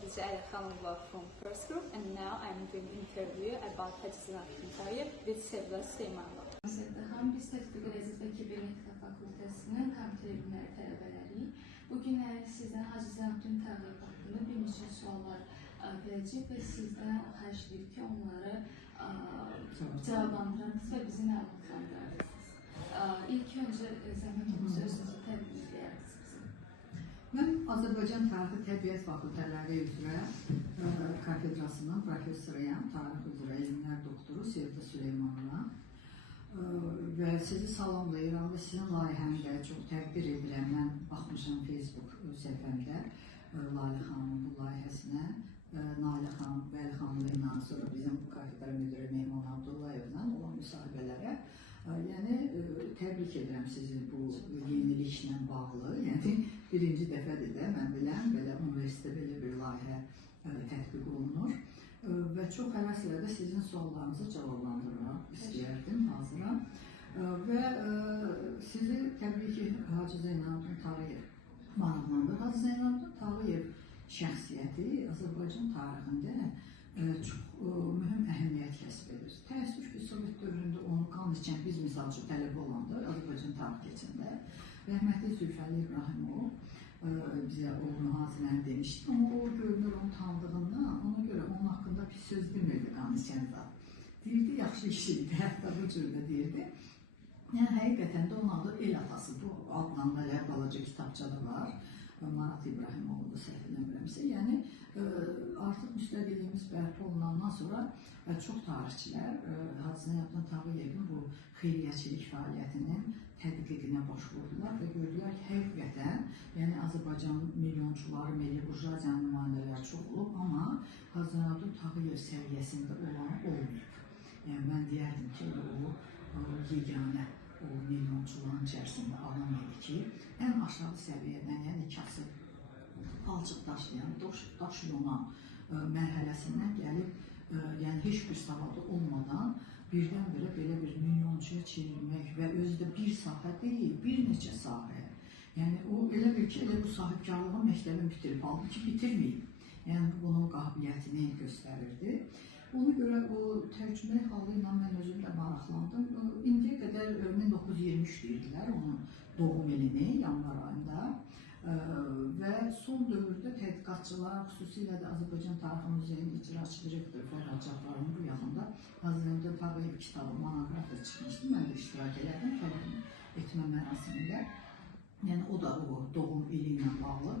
Khadija Əlixanova from First Group, and now I'm doing an interview about Hacı Zeynalabdin Tağıyev with Sevda Süleymanova. Biz Tətbiq Riyaziyyat və Kibernetika Fakültəsinin komitə elmləri tələbələriyik. Bugün sizdən Hacı Zeynalabdin Tağıyev haqqında bir neçə suallar verəcək və sizdən xahiş edirik ki, onları cavablandırırsınız və bizi məlumatlandırırsınız. İlk öncə zəhmət olursa özünüzü təqdim edərsiniz. Mən Azərbaycan Tarixi Təbiət Fakültələri üzrə kafedrasının professoruyam, tarix üzrə elmlər doktoru Sevda Süleymanova və sizi salamlayıram və sizin layihəmdə çox təqdir edirəm. Mən baxmışam Facebook səhifəmdə Lalə xanımın bu layihəsinə, Nalə xanım, Bəli xanımla sonra bizim kafedra müdürü Mehman Abdullayevlə olan müsahibələrə. Yəni, təbrik edirəm sizi bu yeniliklə bağlı. Yəni, birinci dəfədir də mən biləm, belə universitetdə belə bir layihə tətbiq olunur. Və çox həvəslə də sizin suallarınızı cavablandırmaq istəyərdim, hazıram. Və sizi təbii ki, Hacı Zeynalabdin Tağıyev maraqlandır. Hacı Zeynalabdin Tağıyev şəxsiyyəti Azərbaycan tarixində çox mühüm əhəmiyyət kəsb edir. Təəssüf ki, Sovet dövründə onu qan içən biz misal üçün tələbə olanda Azərbaycan tarix keçəndə rəhmətli Zülfəli İbrahimov bizə o mühazirəni demişdi, amma o görünür onu tanıdığından, ona görə onun haqqında pis söz demirdi qan içən zat. Deyirdi, yaxşı işliydi, hətta bu cürdə deyirdi. Yəni, həqiqətən də onun adı el atası, bu adlanlar, balaca kitabçada var. Marat İbrahimoğlu da səhv eləmirəmsə. Yəni, artıq müstəqilliyimiz bərpa olunandan sonra çox tarixçilər Hacı Zeynalabdin Tağıyevin bu xeyriyyəçilik fəaliyyətinin tədqiqinə baş vurdular və gördülər ki, həqiqətən, yəni Azərbaycanın milyonçuları, milli burjuaziyanın nümayəndələri çox olub, amma Hacı Zeynalabdin Tağıyev səviyyəsində olan olmayıb. Yəni, mən deyərdim ki, o yeganə o milyonçuların içərisində adam idi ki, ən aşağı səviyyədən, yəni kasıb, palçıq daşlayan, daş yonan mərhələsindən gəlib, yəni heç bir savadı olmadan birdən-birə belə bir milyonçuya çevrilmək və özü də bir sahə deyil, bir neçə sahə. Yəni, o elə bir ki, elə bu sahibkarlığın məktəbini bitirib, halbuki bitirməyib. Yəni, bunun qabiliyyətini göstərirdi. Ona görə o tərcümə halı ilə mən özüm də maraqlandım. İndiyə qədər 1923 deyirdilər onun doğum ilini, yanvar ayında. Və son dövrdə tədqiqatçılar, xüsusilə də Azərbaycan Tarixi Muzeyinin icraçı direktoru Fərhad Cabbarın bu yaxında Hacı Zeynalabdin Tağıyev kitabı monoqrafiya çıxmışdı. Mən də iştirak elədim təqdim etmə mərasimində. Yəni, o da o doğum ili ilə bağlı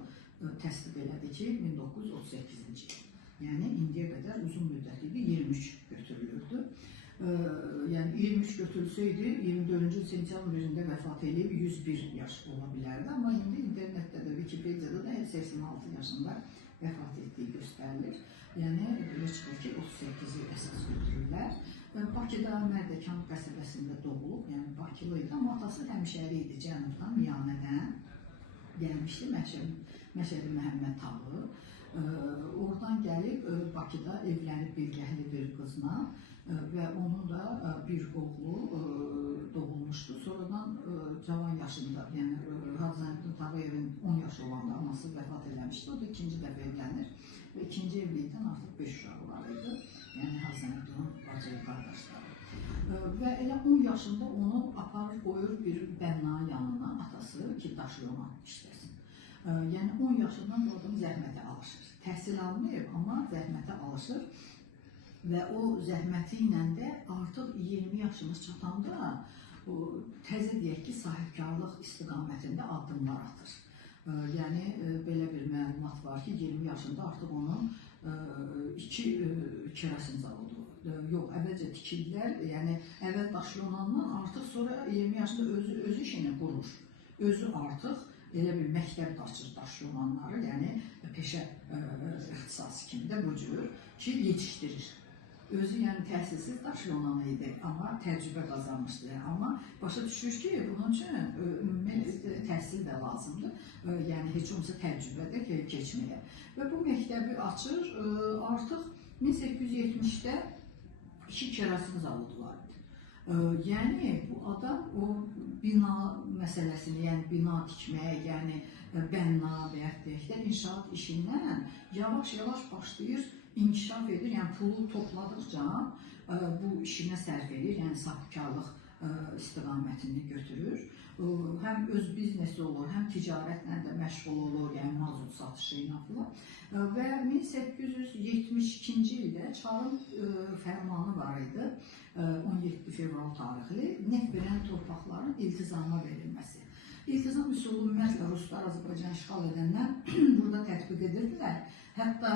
təsdiq elədi ki, 1938-ci il. Yəni, indiyə qədər uzun müddət idi, 23 götürülürdü. Yəni, 23 götürülsəydi, 24-cü sentyabrında vəfat edib 101 yaş ola bilərdi. Amma indi internetdə də, Wikipediyada da 86 yaşında vəfat etdiyi göstərilir. Yəni, belə çıxır ki, 38-i əsas götürürlər. Bakıda Mərdəkan qəsəbəsində doğulub, yəni Bakılı idi, amma atası həmşəri idi Cənubdan, Miyanədən gəlmişdi, Məşədi Məhəmməd Tağı. Oradan gəlib Bakıda evlənib bilgəhli bir qızla və onun da bir oğlu doğulmuşdu. Sonradan cavan yaşında, yəni Hacı Zeynalabdin Tağıyevin 10 yaşı olanda anası vəfat eləmişdi. O da ikinci dəfə evlənir və ikinci evlilikdən artıq 5 uşağı var idi. Yəni Hacı Zeynalabdinin bacı qardaşları. Və elə 10 yaşında onu aparır, qoyur bir bənna yanına atası ki, daşyonan işləsin. Yəni 10 yaşından da adam zəhmətə alışır. Təhsil almayıb, amma zəhmətə alışır və o zəhməti ilə də artıq 20 yaşımız çatanda təzə deyək ki, sahibkarlıq istiqamətində addımlar atır. Yəni, belə bir məlumat var ki, 20 yaşında artıq onun 2 kerosin zavodu. Yox, əvvəlcə tikildilər, yəni əvvəl daşyonandan artıq sonra 20 yaşında özü işini qurur. Özü artıq elə bir məktəb qaçır daşyonanları, yəni peşə ixtisası kimi də bu cür ki, yetişdirir. Özü yəni təhsilsiz daşyonan idi, amma təcrübə qazanmışdı. Amma başa düşür ki, bunun üçün təhsil də lazımdır. Yəni, heç olmasa təcrübədə keçməyə. Və bu məktəbi açır, artıq 1870-də 2 kerosin zavodu var idi. Yəni bu adam o bina məsələsini, yəni bina tikmək, yəni bənna və ya deyək də inşaat işindən yavaş-yavaş başlayır, inkişaf edir. Yəni pulu topladıqca bu işinə sərf edir, yəni sahibkarlıq istiqamətini götürür. Həm öz biznesi olur, həm ticarətlə də məşğul olur, yəni mazut satışı ilə falan. Və 1872-ci ildə Çarın fərmanı var idi, 17 fevral tarixli, neft verən torpaqların iltizama verilməsi. İltizam üsulu ümumiyyətlə Ruslar Azərbaycan işğal edəndən burada tətbiq edirdilər. Hətta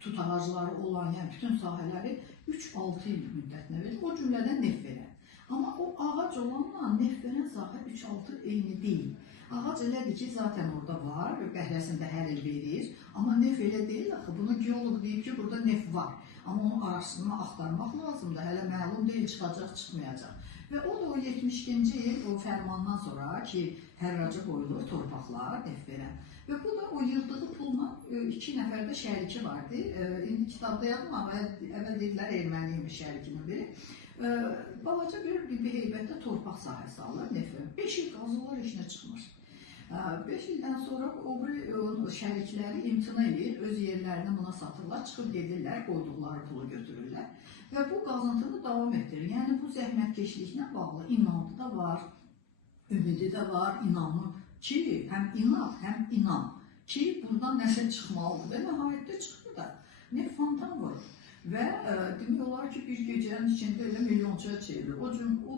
tut ağacları olan, yəni bütün sahələri 3-6 il müddətinə verir, o cümlədən neft verən. Amma o ağac olanla neft verən sahə 3-6 eyni deyil. Ağac elədir ki, zaten orada var, bəhrəsində hər il verir. Amma neft elə deyil, axı bunu geolog deyib ki, burada neft var. Amma onu araşdırma, axtarmaq lazımdır. Hələ məlum deyil, çıxacaq, çıxmayacaq. Və o da o 72-ci il o fərmandan sonra ki, hərracı qoyulur torpaqlar neft verən. Və bu da o yığdığı pulla 2 nəfər də şəriki vardı. İndi kitabda yazdım, amma əvvəl dedilər erməniymiş şərikinin biri. Balaca bir heybətdə torpaq sahəsi alır neft verən. 5 il qazırlar, işinə çıxmır. 5 ildən sonra o şərikləri imtina edir, öz yerlərini buna satırlar, çıxıb gedirlər, qoyduqları pulu götürürlər və bu qazıntını davam etdirir. Yəni bu zəhmətkeşliklə bağlı inadı da var, ümidi də var, inamı ki, həm inad, həm inam ki, buradan nəsə çıxmalıdır və nəhayətdə çıxır da, neft fontan vurur. Və demək olar ki, bir gecənin içində elə milyonçuya çevrilir. O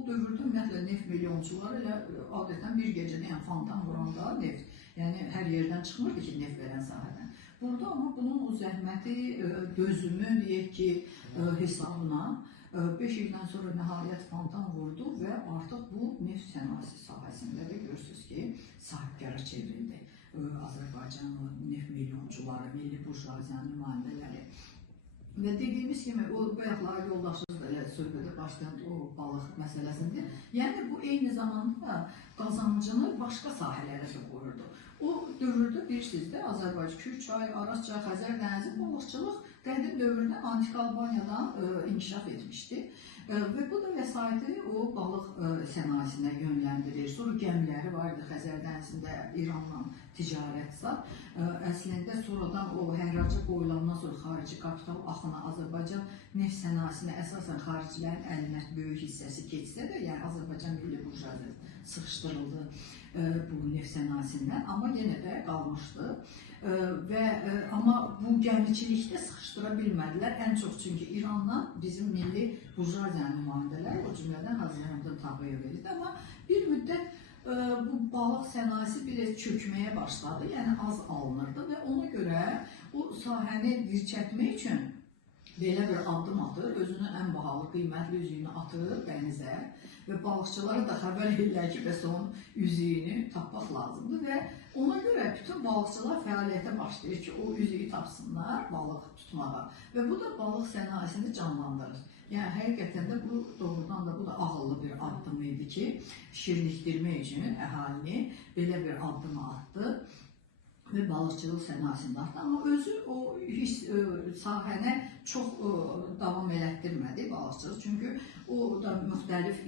dövrdə ümumiyyətlə neft milyonçuları elə adətən bir gecədə, yəni fontan vuranda neft, yəni hər yerdən çıxmırdı ki, neft verən sahədən. Burada amma bunun o zəhməti, dözümü, deyək ki, hesabına 5 ildən sonra nəhayət fontan vurdu və artıq bu neft sənayesi sahəsində də görürsünüz ki, sahibkara çevrildi. Azərbaycanlı neft milyonçuları, milli burjuaziyanın nümayəndələri. Və dediyimiz kimi, o bayaqları yoldaşımız da elə söhbədə başlayan o balıq məsələsində, yəni bu eyni zamanda qazancını başqa sahələrə də qoyurdu. O dövrdə bilirsiniz də Azərbaycan, Kürçay, Arazçay, Xəzər dənizi balıqçılıq qədim dövrdə Antik Albaniyadan inkişaf etmişdi. Və bu da vəsaiti o balıq sənayesinə yönləndirir. Sonra gəmiləri var idi Xəzər dənizində İranla ticarət zat. Əslində sonradan o hərracı qoyulandan sonra xarici kapital axını Azərbaycan neft sənayesinə əsasən xaricilərin əlinə böyük hissəsi keçsə də, yəni Azərbaycan milli burjuaziyası sıxışdırıldı bu neft sənayesindən, amma yenə də qalmışdı. Amma bu gəmiçilikdə sıxışdıra bilmədilər. Ən çox çünki İrandan bizim milli burjuaziyanın nümayəndələri, o cümlədən Hazirəmdən Tağıyev verildi. Amma bir müddət bu balıq sənayesi biraz çökməyə başladı, yəni az alınırdı və ona görə o sahəni dirçətmək üçün belə bir addım atır, özünün ən bahalı, qiymətli üzüyünü atır dənizə və balıqçılara da xəbər edirlər ki, bəs onun üzüyünü tapmaq lazımdır və ona görə bütün balıqçılar fəaliyyətə başlayır ki, o üzüyü tapsınlar balıq tutmağa və bu da balıq sənayesini canlandırır. Yəni, həqiqətən də bu, doğrudan da bu da ağıllı bir addım idi ki, şirinlikdirmək üçün əhalini belə bir addımı atdı və balıqçılıq sənayesində artdı. Amma özü o sahənə çox davam elətdirmədi balıqçılıq. Çünki o da müxtəlif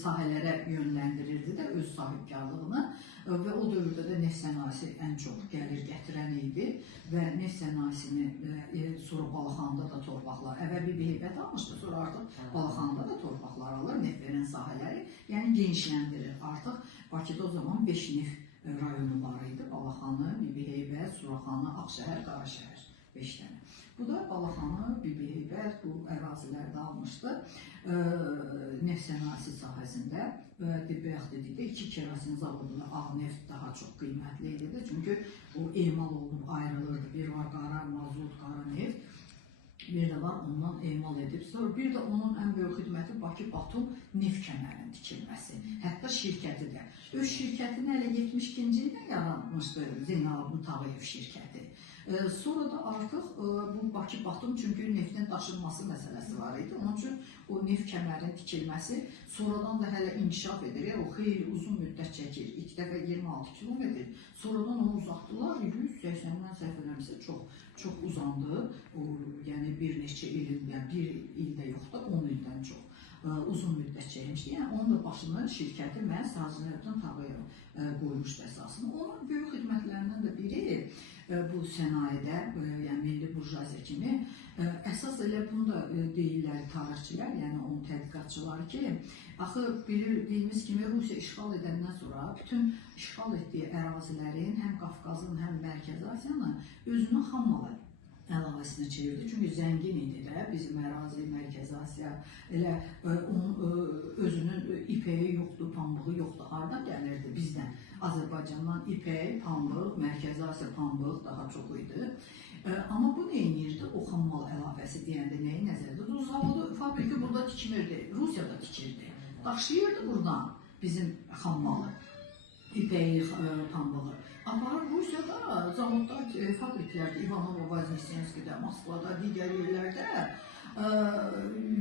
sahələrə yönləndirirdi də öz sahibkarlığını və o dövrdə də neft sənayesi ən çox gəlir gətirən idi və neft sənayesini sonra Balaxanda da torpaqlar, əvvəl bir heybət almışdı, sonra artıq Balaxanda da torpaqlar alır, neft verən sahələri, yəni genişləndirir. Artıq Bakıda o zaman 5 neft rayonu var idi. Balaxanı, Bibiheybət, Suraxanı, Ağşəhər, Qaraşəhər 5 dənə. Bu da Balaxanı, Bibiheybət bu ərazilərdə almışdı. Neft sənayesi sahəsində bayaq dedikdə 2 kerosin zavodunda ağ neft daha çox qiymətli idi. Çünki o emal olunub ayrılırdı. Bir var qara mazut, qara neft. Bir də var ondan emal edib. Sonra bir də onun ən böyük xidməti Bakı-Batum neft kəmərinin tikilməsi. Hətta şirkəti də. Öz şirkətini hələ 72-ci ildə yaratmışdı Zeynalabdin Tağıyev şirkəti. Sonra da artıq bu Bakı-Batum çünki neftin daşınması məsələsi var idi. Onun üçün o neft kəmərinin tikilməsi sonradan da hələ inkişaf edir. O xeyli uzun müddət çəkir. İlk dəfə 26 kilometr. Sonradan onu uzatdılar. 180-dən səhv eləmirsə çox uzandı. Yəni bir neçə ilin, yəni bir ildə yox da 10 ildən çox. uzun müddət çəkmişdi. Yəni onun da başını şirkəti məhz Hacı Zeynalabdin Tağıyev qoymuşdu əsasını. Onun böyük xidmətlərindən də biri bu sənayedə, yəni milli burjuaziya kimi əsas elə bunu da deyirlər tarixçilər, yəni onun tədqiqatçıları ki, axı bildiyimiz kimi Rusiya işğal edəndən sonra bütün işğal etdiyi ərazilərin həm Qafqazın, həm Mərkəzi Asiyanın özünün xammalı əlavəsinə çevirdi. Çünki zəngin idi də bizim ərazi, Mərkəzi Asiya, elə onun özünün ipəyi yoxdur, pambığı yoxdur. Hardan gəlirdi bizdən? Azərbaycandan ipək, pambıq, Mərkəzi Asiya pambıq daha çox idi. Amma bu nə edirdi? O xammal əlavəsi deyəndə nəyi nəzərdə? O zavodu, fabriki burada tikmirdi, Rusiyada tikirdi. Daşıyırdı buradan bizim xammalı, ipəyi, pambığı. Aparır Rusiyada, zavodlar, fabriklərdə, İvanova, Vaznesenskidə, Moskvada, digər yerlərdə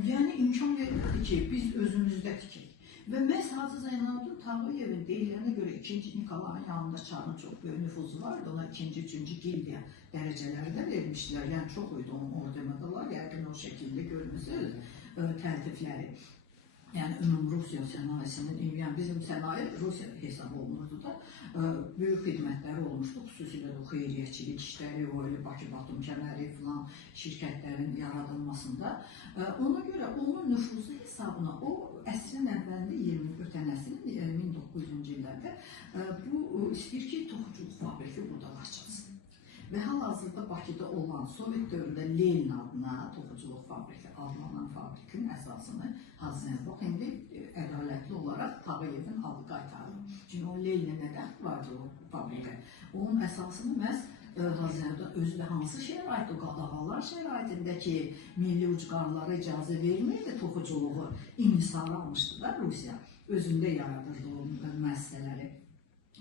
yəni imkan verirdi ki, biz özümüzdə tikik. Və məhz Hacı Zeynalabdin Tağıyevin deyilənə görə 2-ci Nikolayın yanında Çarın çox böyük nüfuzu vardı. Ona 2-ci, 3-cü gildiya dərəcələri də vermişdilər. Yəni çox idi onun orada medallar, yəqin o şəkildə görmüsünüz təltifləri. Yəni ümumi Rusiya sənayesinin, yəni bizim sənaye Rusiya hesab olunurdu da, böyük xidmətləri olmuşdu, xüsusilə o xeyriyyətçilik işləri, o elə Bakı-Batum kəməri filan şirkətlərin yaradılmasında. Ona görə onun nüfuzu hesabına o əsrin əvvəlində 20 ötən əsrin 1900-cü illərdə bu istəyir ki, toxuculuq fabriki burada açılsın. Və hal-hazırda Bakıda olan Sovet dövründə Lenin adına toxuculuq fabriki adlanan fabrikin əsasını Hacı Zeynalabdin indi ədalətli olaraq Tağıyevin adı qaytarılır. Çünki o Leninə nədən vardı o fabrikə? Onun əsasını məhz Hacı Zeynalabdin özü də hansı şəraitdə, qadağalar şəraitində ki, milli ucqarlara icazə vermirdi toxuculuğu, inhisara almışdı da Rusiya. Özündə yaradırdı o müəssisələri.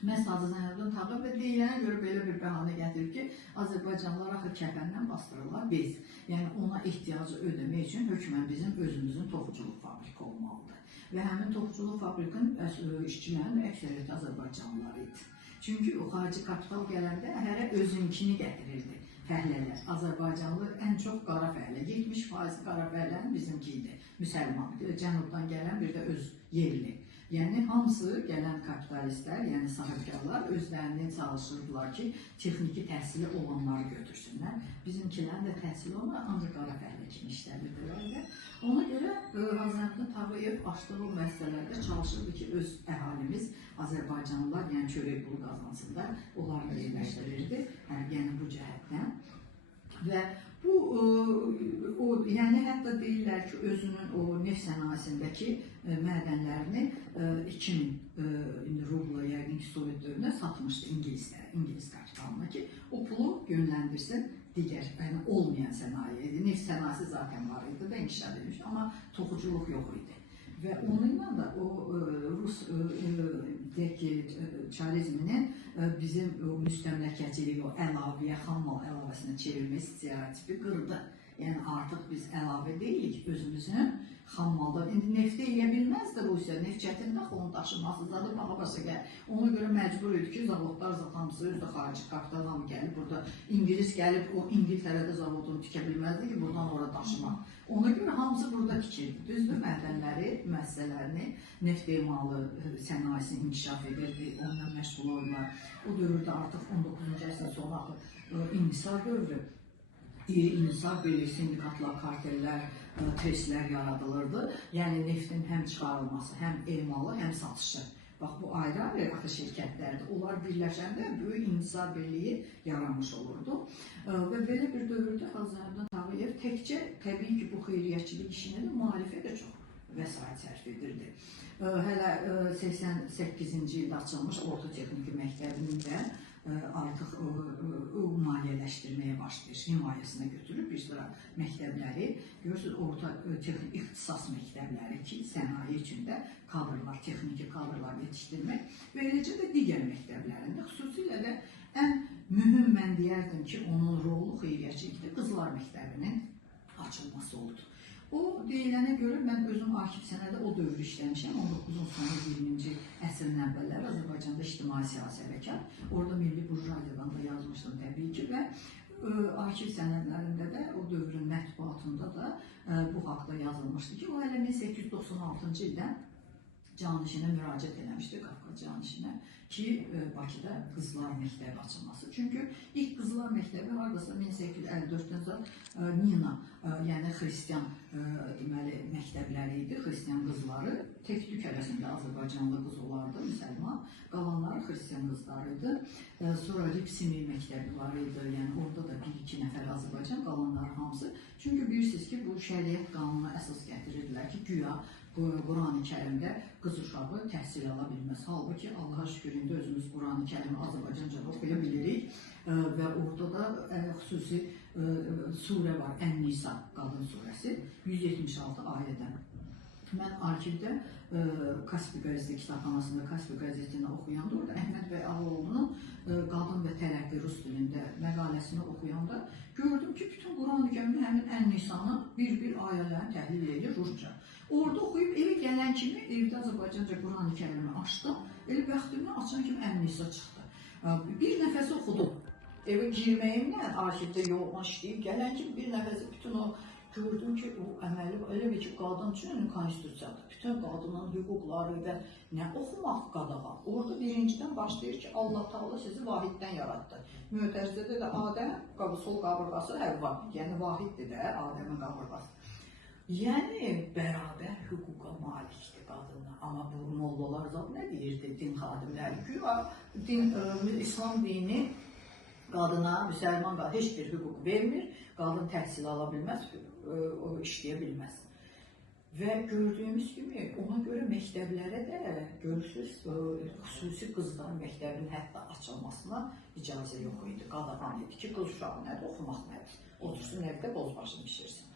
Məhz Hacı Zeynalabdin Tağıyev və deyilənə görə belə bir bəhanə gətirib ki, Azərbaycanlılar axı kəfəndən bastırırlar biz. Yəni ona ehtiyacı ödəmək üçün hökmən bizim özümüzün toxuculuq fabriki olmalıdır. Və həmin toxuculuq fabrikinin işçilərinin əksəriyyəti Azərbaycanlılar idi. Çünki o xarici kapital gələndə hərə özünkini gətirirdi fəhlələr. Azərbaycanlı ən çox qara fəhlə, 70% qara fəhlənin bizimki idi, müsəlman. Cənubdan gələn bir də öz yerli. Yəni hamısı gələn kapitalistlər, yəni sahibkarlar özlərini çalışırdılar ki, texniki təhsili olanları götürsünlər. Bizimkilərin də təhsili olmayan ancaq qara fəhlə kimi işlədirdilər. Ona görə Hacı Zeynalabdin Tağıyev açdığı o məsələlərdə çalışırdı ki, öz əhalimiz, Azərbaycanlılar, yəni çörək pulu qazansınlar, onları yerləşdirirdi, yəni bu cəhətdən. Və bu, yəni hətta deyirlər ki, özünün o neft sənayesindəki mədənlərini 2000 rubla, yəqin ki, Sovet dövründə satmışdı ingilislərə, ingilis kapitalına ki, o pulu yönləndirsin digər, yəni olmayan sənaye idi. Neft sənayesi zaten var idi da inkişaf edilmiş, amma toxuculuq yox idi. Və onunla da o Rus çarizminin bizim müstəmləkəçiliyi, o əlavəyə, xammal əlavəsinə çevirmək stereotipi qırdı. Yəni artıq biz əlavə deyilik özümüzün xammalda. İndi nefti eləyə bilməzdi Rusiya, neft çətindir axı onun daşınması, zadı baha başa gəlir. Ona görə məcbur idi ki, zavodlar hamısı özdə xarici kapital hamı gəlib, burada İngilis gəlib, o İngiltərədə zavodunu tikə bilməzdi ki, buradan ora daşımaq. Ona görə hamısı burada tikirdi. Düzdür, mədənləri, müəssisələrini, neft emalı sənayesini inkişaf edirdi, onunla məşğul olurlar. O dövrdə artıq 19-cu əsrin sonu inhisar dövrü. İnhisar birlik, sindikatlar, kartellər, trestlər yaradılırdı. Yəni neftin həm çıxarılması, həm emalı, həm satışı. Bax, bu ayrı-ayrı şirkətlərdir. Onlar birləşəndə böyük inhisar birliyi yaranmış olurdu. Və belə bir dövrdə Hacı Zeynalabdin Tağıyev təkcə, təbii ki, bu xeyriyyətçilik işinə də mühalifə də çox vəsait sərf edirdi. Hələ 88-ci ildə açılmış Orta Texniki Məktəbinin də artıq maliyyələşdirməyə başlayır, himayəsinə götürüb bir sıra məktəbləri, görürsünüz, orta texnik ixtisas məktəbləri ki, sənaye içində kadrlar, texniki kadrlar yetişdirmək və eləcə də digər məktəblərində, xüsusilə də ən mühüm mən deyərdim ki, onun rolu xeyriyyətçilikdə Qızlar Məktəbinin açılması oldu. O deyilənə görə mən özüm arxiv sənədə o dövr işləmişəm, 19-cu sonu 20-ci əsrin əvvəlləri Azərbaycanda ictimai siyasi hərəkat, orada milli burjuaziyadan da yazmışdım təbii ki və arxiv sənədlərində də, o dövrün mətbuatında da bu haqda yazılmışdı ki, o hələ 1896-cı ildə canişinə müraciət eləmişdi, Qafqaz canişinə ki, Bakıda qızlar məktəbi açılması. Çünki ilk qızlar məktəbi haradasa 1854-cü Nina, yəni xristiyan deməli məktəbləri idi, xristiyan qızları. Tek-tük ərəsində Azərbaycanlı qız olardı, müsəlman, qalanları xristiyan qızları idi. Sonra Ripsimi məktəbi var idi, yəni orada da 1-2 nəfər Azərbaycan, qalanları hamısı. Çünki bilirsiniz ki, bu şəriət qanuna əsas gətirirdilər ki, güya Qur'an-ı Kərimdə qız uşağı təhsil ala bilməz. Halbuki Allaha şükür indi özümüz Qur'an-ı Kərimi Azərbaycanca oxuya bilirik və orada da xüsusi surə var, Ən-Nisa qadın surəsi 176 ayədən. Mən arxivdə Kaspi qəzeti kitabxanasında Kaspi qəzetini oxuyanda, orada Əhməd bəy Ağaoğlu'nun Qadın və Tərəqqi rus dilində məqaləsini oxuyanda gördüm ki, bütün Qur'an-ı Kərimdə həmin Ən-Nisanın bir-bir ayələrini təhlil edir Rusca. Orada oxuyub evə gələn kimi, evdə Azərbaycanca Qur'an-ı Kərimi açdım, elə bəxtimdən açan kimi Ən-Nisa çıxdı. Bir nəfəsi oxudum. Evə girməyimlə arxivdə yoğun işləyib, gələn kimi bir nəfəsi bütün o gördüm ki, o əməli elə bir ki, qadın üçün konstitusiyadır. Bütün qadının hüquqları və nə oxumaq qadağan. Orada birincidən başlayır ki, Allah Taala sizi vahiddən yaratdı. Mötərizədə də Adəm, sol qabırğası Həvva, yəni vahiddir də Adəmin qabırğası. Yəni, bərabər hüquqa malikdir qadınlar. Amma bu mollalar zat nə deyirdi din xadimləri? Güya İslam dini qadına, müsəlman qadına heç bir hüquq vermir, qadın təhsil ala bilməz, o işləyə bilməz. Və gördüyümüz kimi, ona görə məktəblərə də görürsünüz, xüsusi qızların məktəbinin hətta açılmasına icazə yox idi. Qadağan idi ki, qız uşağı nədir, oxumaq nədir, otursun evdə bozbaşını pişirsin.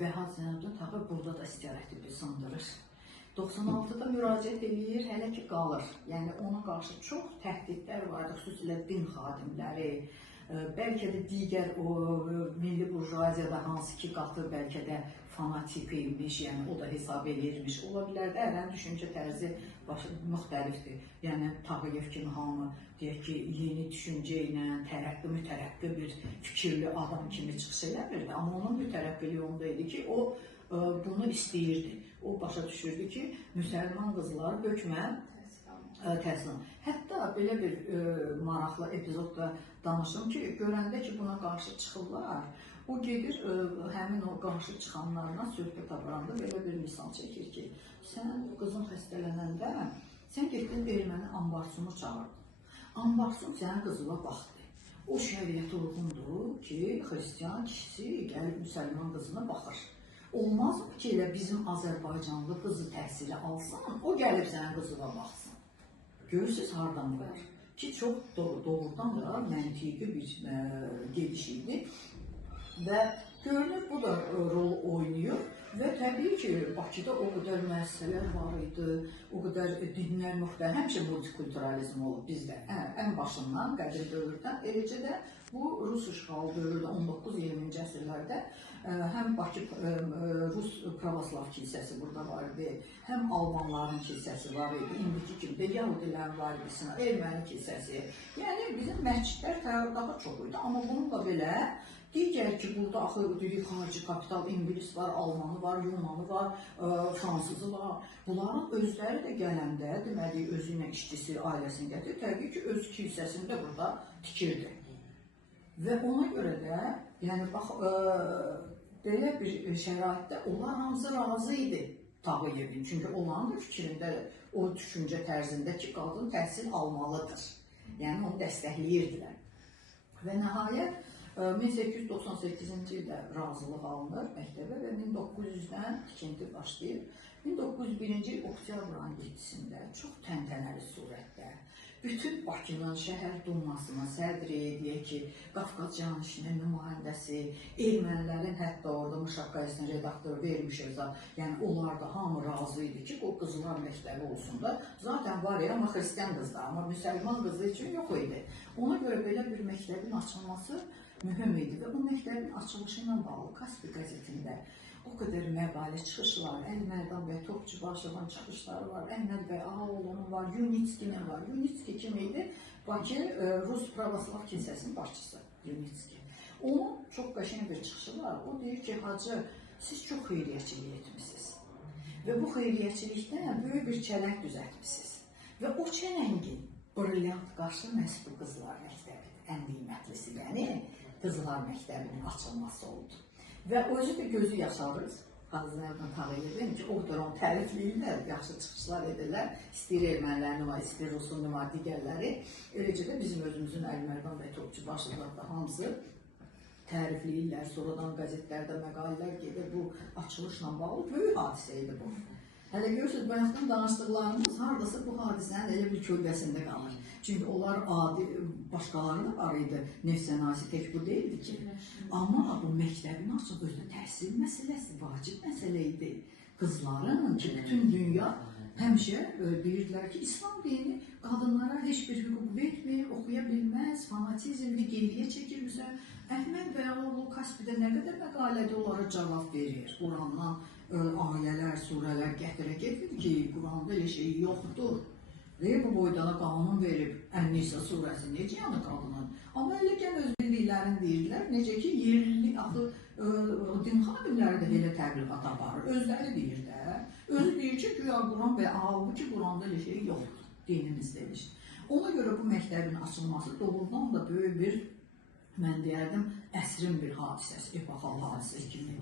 Və Hacı Tağı burada da istiyarəti bir sındırır. 96-da müraciət edir, hələ ki qalır. Yəni ona qarşı çox təhdidlər vardı, xüsusilə din xadimləri, bəlkə də digər o milli burjuaziyada hansı ki qatı bəlkə də fanatik imiş, yəni o da hesab edirmiş. Ola bilər də ərənin düşüncə tərzi müxtəlifdir. Yəni Tağıyev kimi hamı deyək ki, yeni düşüncə ilə mütərəqqi bir fikirli adam kimi çıxış eləmirdi. Amma onun mütərəqqiliyi onda idi ki, o bunu istəyirdi. O başa düşürdü ki, müsəlman qızları hökmən təhsil alır. Hətta belə bir maraqlı epizodda danışım ki, görəndə ki, buna qarşı çıxırlar, o gedir, həmin o qarşı çıxanlarına söhbət aparanda belə bir misal çəkir ki, sən qızın xəstələnəndə, sən getdin erməni ambarsunu çağırdın. Ambarsun sənin qızına baxdı. O şəriət uyğundur ki, xristiyan kişisi gəlib müsəlman qızına baxır. Olmazmı ki, elə bizim Azərbaycanlı qızı təhsili alsan, o gəlib sənin qızına baxsın. Görürsünüz, hardan var? Ki, çox doğrudan da məntiqi bir gediş idi. Və görünür, bu da rol oynayır. Və təbii ki, Bakıda o qədər müəssisələr var idi, o qədər dinlər müxtəlif, həmişə multikulturalizm olub bizdə, ən başından, qədim dövrdən. Eləcə də bu Rus işğalı dövründə 19-20-ci əsrlərdə həm Bakı Rus Pravoslav kilsəsi burada var idi, həm Almanların kilsəsi var idi, indiki kimi də Yahudilərin var idi, Erməni kilsəsi. Yəni bizim məscidlər daha çox idi, amma bununla belə digər ki, burada axı xarici kapital, İngilis var, Almanı var, Yunanı var, Fransızı var. Bunların özləri də gələndə, deməli, özü ilə işçisi, ailəsini gətirir, təbii ki, öz kilsəsini də burada tikirdi. Və ona görə də, yəni, bax, belə bir şəraitdə onlar hamısı razı idi Tağıyevin. Çünki onların da fikrində, o düşüncə tərzində ki, qadın təhsil almalıdır. Yəni, onu dəstəkləyirdilər. Və nəhayət, 1898-ci ildə razılıq alınır məktəbə və 1900-dən tikinti başlayır. 1901-ci il oktyabrın 7-sində çox təntənəli surətdə bütün Bakının şəhər dumasına sədri, deyək ki, Qafqaz canişinin nümayəndəsi, ermənilərin hətta orada Muşaq qəzetinin redaktoru vermiş özə, yəni onlar da hamı razı idi ki, o qızlar məktəbi olsun da. Zaten var ya, amma xristiyan qızlar, amma müsəlman qızı üçün yox idi. Ona görə belə bir məktəbin açılması mühüm idi və bu məktəbin açılışı ilə bağlı Kaspi qəzetində o qədər məqalə çıxışlar, Əli-Mərdan bəy Topçubaşovun çıxışları var, Əhməd bəy Ağaoğlu'nun var, Yunitskinin var. Yunitski kim idi? Bakı Rus Pravoslav kilsəsinin başçısı Yunitski. Onun çox qəşəng bir çıxışı var. O deyir ki, hacı, siz çox xeyriyyəçilik etmişsiniz. Və bu xeyriyyəçilikdən böyük bir çələng düzəltmişsiniz. Və o çələngin brilyant qaşı məhz bu qızlar məktəbidir. Ən qiymətlisi, yəni qızlar məktəbinin açılması oldu. Və özü də gözü yaşarır. Hadisə Tağıyevin ki, o da onu tərifləyirlər, yaxşı çıxışlar edirlər. İstəyir ermənilərini var, istəyir rusunlu var, digərləri. Eləcə də bizim özümüzün Əli Mərdan və Topçu başlıqlarda hamısı tərifləyirlər. Sonradan qəzetlərdə məqalələr gedir. Bu açılışla bağlı böyük hadisə idi bu. Hələ görürsünüz, bayaqdan danışdıqlarımız haradasa bu hadisənin elə bir kölgəsində qalır. Çünki onlar adi, başqaları da var idi, neft sənayesi tək bu deyildi ki. Amma bu məktəbin açıq özü təhsil məsələsi, vacib məsələ idi. Qızların ki, bütün dünya həmişə deyirdilər ki, İslam dini qadınlara heç bir hüquq vermir, oxuya bilməz, fanatizmli geriyə çəkilmirsə. Əhməd Bəyalıoğlu Kaspidə nə qədər məqalədə onlara cavab verir. Qurandan ayələr, surələr gətirə gedir ki, Quranda elə şey yoxdur. Və bu boydana qanun verib Ən-Nisa surəsi necə yanı qadının? Amma elə gən öz bildiklərini deyirlər. Necə ki, yerli axı din xadimləri də belə təbliğat aparır. Özləri deyir də. Özü deyir ki, güya Quran və halbuki Quranda elə şey yoxdur. Dinimiz demiş. Ona görə bu məktəbin açılması doğrudan da böyük bir, mən deyərdim, əsrin bir hadisəsi, epoxal hadisəsi kimi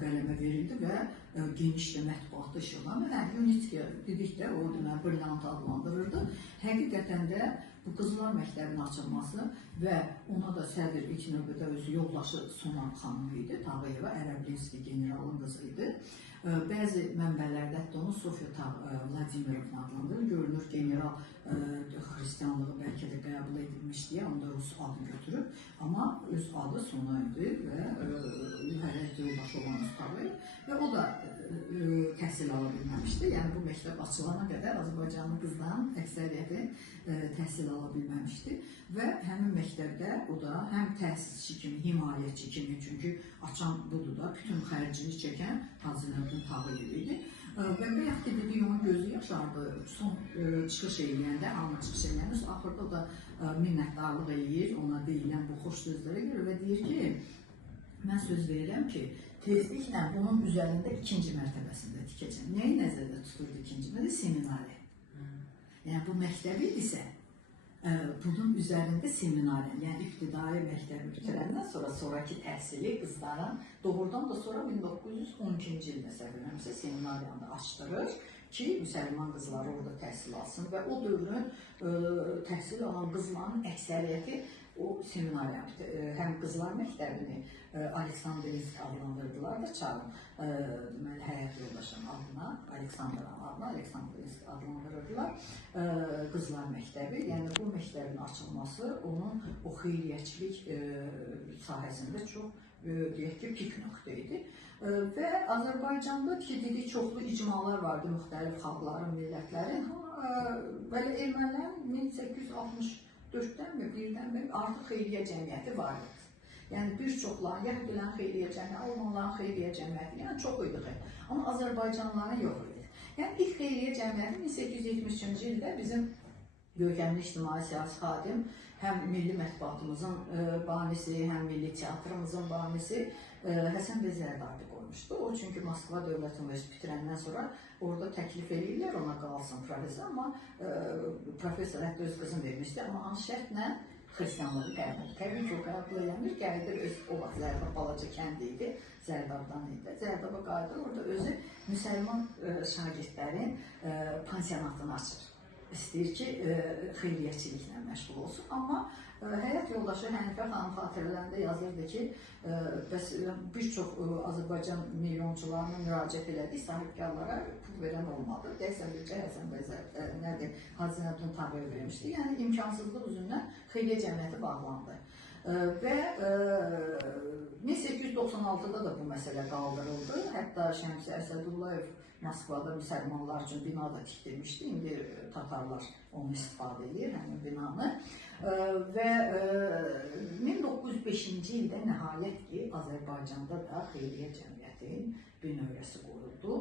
qələmə verildi və geniş də mətbuatda işıqlandı. UNESCO dedik də, o brilyant adlandırırdı. Həqiqətən də bu Qızlar Məktəbinin açılması və ona da sədr ilk növbədə özü yoldaşı Sonan xanım idi, Tağıyeva, Ərəblinski generalın qızı idi. Bəzi mənbələrdə hətta onu Sofya Vladimirovna adlandırır. Görünür, general xristianlığı bəlkə də qəbul edilmiş deyə, onda Rus adı götürüb. Amma öz adı Sona idi və mühərrək yoldaşı olan Tağıyev və o da təhsil ala bilməmişdi. Yəni, bu məktəb açılana qədər Azərbaycanlı qızların əksəriyyəti təhsil ala bilməmişdi. Və həmin məktəbdə o da həm təsisçi kimi, himayəçi kimi, çünki açan budur da, bütün xərcini çəkən Hacı Tağıyev idi. Və bayaq ki, dedik, onun gözü yaşardı. Son çıxış eləyəndə, amma çıxış eləyəndə, axırda o da minnətdarlıq eləyir, ona deyilən bu xoş sözlərə görə və deyir ki, mən söz verirəm ki, tezliklə bunun üzərində ikinci mərtəbəsində tikəcəm. Nəyi nəzərdə tuturdu ikinci mərtəbədə? Seminari. Yəni, bu məktəbi isə bunun üzərində seminari, yəni ibtidai məktəbi bitirəndən sonra sonraki təhsili qızların doğrudan da sonra 1912-ci ildə səbəblərimizə seminariyanı açdırır ki, müsəlman qızları orada təhsil alsın və o dövrün təhsil alan qızların əksəriyyəti o seminariyanı, həm Qızlar Məktəbini Aleksandrinsk adlandırdılar da çağın, deməli, həyat yoldaşının adına, Aleksandranın adına, Aleksandrinsk adlandırırdılar Qızlar Məktəbi. Yəni, bu məktəbin açılması onun o xeyriyyəçilik sahəsində çox, deyək ki, pik nöqtə idi. Və Azərbaycanda ki, dedik, çoxlu icmalar vardı müxtəlif xalqların, millətlərin. Belə ermənilərin 1864-dən mi, birdən mi artıq xeyriyyə cəmiyyəti var idi. Yəni, bir çoxların, Yəhudilən xeyriyyə cəmiyyəti, Almanların xeyriyyə cəmiyyəti, yəni çox idi. Amma Azərbaycanlıların yox idi. Yəni, ilk xeyriyyə cəmiyyəti 1873-cü ildə bizim görkəmli ictimai siyasi xadim, həm milli mətbuatımızın banisi, həm milli teatrımızın banisi Həsən bəy Zərdabi qoymuşdu. O, çünki Moskva Dövlət Universiteti bitirəndən sonra orada təklif edirlər, ona qalsın professor, amma professor hətta öz qızını vermişdi, amma hansı şərtlə xristianlığı qəbul. Təbii ki, o qəbul eləmir, gəlidir, o vaxt Zərdab balaca kəndi idi, Zərdabdan idi. Zərdaba qayıdır, orada özü müsəlman şagirdlərin pansionatını açır. İstəyir ki, xeyriyyəçiliklə məşğul olsun. Amma həyat yoldaşı Hənifə xanım xatirələrində yazırdı ki, bir çox Azərbaycan milyonçularına müraciət elədi, sahibkarlara pul verən olmadı. Deyəsən, bircə Həsən bəy Hacı Tağıyev vermişdi. Yəni, imkansızlıq üzündən xeyriyyə cəmiyyəti bağlandı. Və 1896-da da bu məsələ qaldırıldı. Hətta Şəmsi Əsədullayev Moskvada müsəlmanlar üçün bina da tikdirmişdi. İndi Tatarlar onu istifadə edir, həmin binanı. Və 1905-ci ildə nəhayət ki, Azərbaycanda da xeyriyyə cəmiyyətinin bir növrəsi qoyuldu.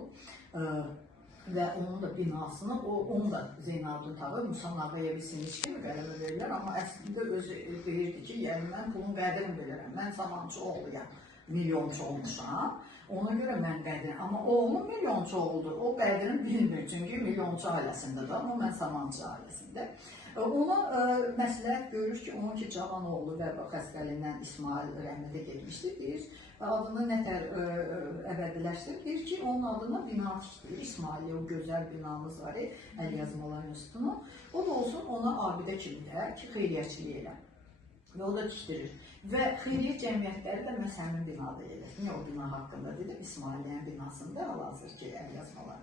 və onun da binasını, onun da Zeynalabdin Tağıyev Musa Nağıyev isimli kimi qələmə verirlər, amma əslində özü deyirdi ki, yəni mən pulun qədrini bilirəm, mən Samançı oğluyam, milyonçu olmuşam. Ona görə mən qədrin, amma oğlum milyonçu oğludur, o qədrini bilmir, çünki milyonçu ailəsindədir, amma mən Samançı ailəsində. Ona məsləhət görür ki, onun ki, cavan oğlu və xəstəliyindən İsmail rəhmətə getmişdir, deyir, adını nətər əbədiləşdir, deyir ki, onun adına bina tikdirir, İsmail'e o gözəl binamız var, Əl Yazmalar Institutunu, o da olsun ona abidə kimi də ki, xeyriyyəçiliyi elə. Və o da tikdirir. Və xeyriyyə cəmiyyətləri də məhz həmin binada edir. Niyə o bina haqqında dedim, İsmailiyyə binasında hal-hazır ki, Əl Yazmalar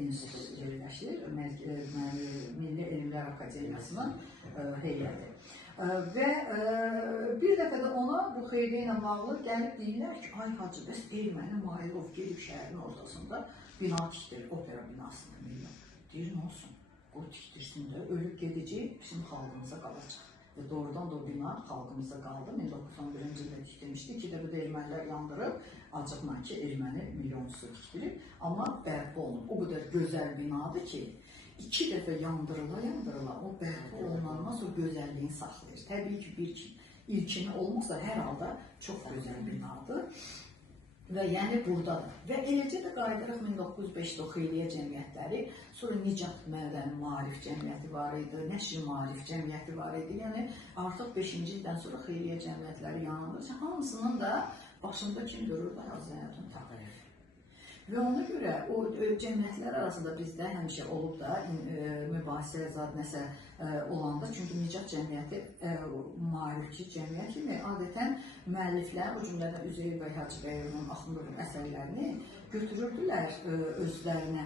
İnstitutu yerləşir, Milli Elmlər Akademiyasının heyəti. Və bir dəfə də ona bu xeyriyyə ilə bağlı gəlib deyirlər ki, ay hacı, bəs Erməni Mailov gelib şəhərin ortasında bina tikdirir, opera binasında. Deyir, nə olsun, o tikdirsin də, ölüb gedəcək, bizim xalqımıza qalacaq. Və doğrudan da o bina xalqımızda qaldı. 1911-ci ildə tikdirmişdi. 2 dəfə də ermənilər yandırıb, acıqla ki, erməni milyonçusu tikdirib. Amma bərpa olunur. O qədər gözəl binadır ki, 2 dəfə yandırıla, o bərpa olunmaz, o gözəlliğini saxlayır. Təbii ki, ilkini olmazsa hər halda çox gözəl binadır. Və yəni buradadır. Və eləcə də qayıdırıq 1905-də o xeyriyyə cəmiyyətləri, sonra Nicat Mədəni Maarif cəmiyyəti var idi, Nəşri Maarif cəmiyyəti var idi. Yəni artıq 5-ci ildən sonra xeyriyyə cəmiyyətləri yanılır. Hamısının da başında kim dururlar? Zeynalabdin Tağıyev. Və ona görə o cəmiyyətlər arasında bizdə həmişə olub da mübahisə zad nəsə olanda, çünki Nicat cəmiyyəti maarifçi cəmiyyət kimi adətən müəlliflər, o cümlədən Üzeyir bəy Hacıbəyovun, Axundovun əsərlərini götürürdülər özlərinə